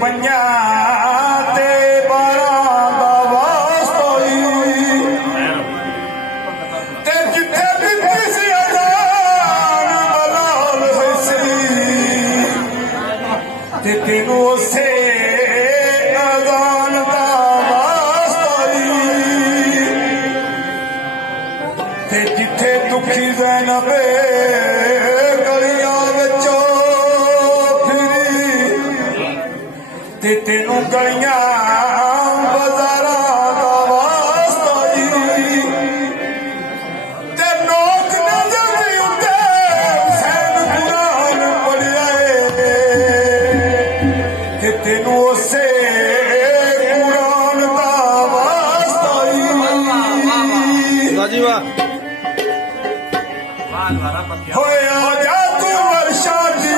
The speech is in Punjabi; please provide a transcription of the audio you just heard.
ਪੰਜਾਂ ਤੇ 12 ਦਾ ਵਾਸਤਾ ਤੇ ਜਿੱਥੇ ਦਿੱਤੀ ਸੀ ਅਜ਼ਾਨ ਬਲਾਲ ਹੋਈ ਸੀ ਤੇ ਤੈਨੂੰ ਉਸੇ ਅਜ਼ਾਨ ਦਾ ਵਾਸਤਾ ਤੇ ਜਿੱਥੇ ਦੁਖੀ ਜ਼ੈਨਬ ਤੇ ਤੈਨੂੰ ਗਲੀਆਂ ਬਾਜ਼ਾਰਾਂ ਦਾ ਵਾਸਤਾ ਤੇ ਨੋਕ ਨਜ਼ਰ ਉੱਤੇ ਹੁਸੈਨ ਕੁਰਾਨ ਪੜ੍ਹਿਆ ਤੇ ਤੈਨੂੰ ਉਸੇ ਕੁਰਾਨ ਦਾ ਵਾਸਤਾ ਜੀ ਵਾਹ ਹੋਇਆ ਜਾ ਤੂੰ ਵਰਸ਼ਾ ਦੀ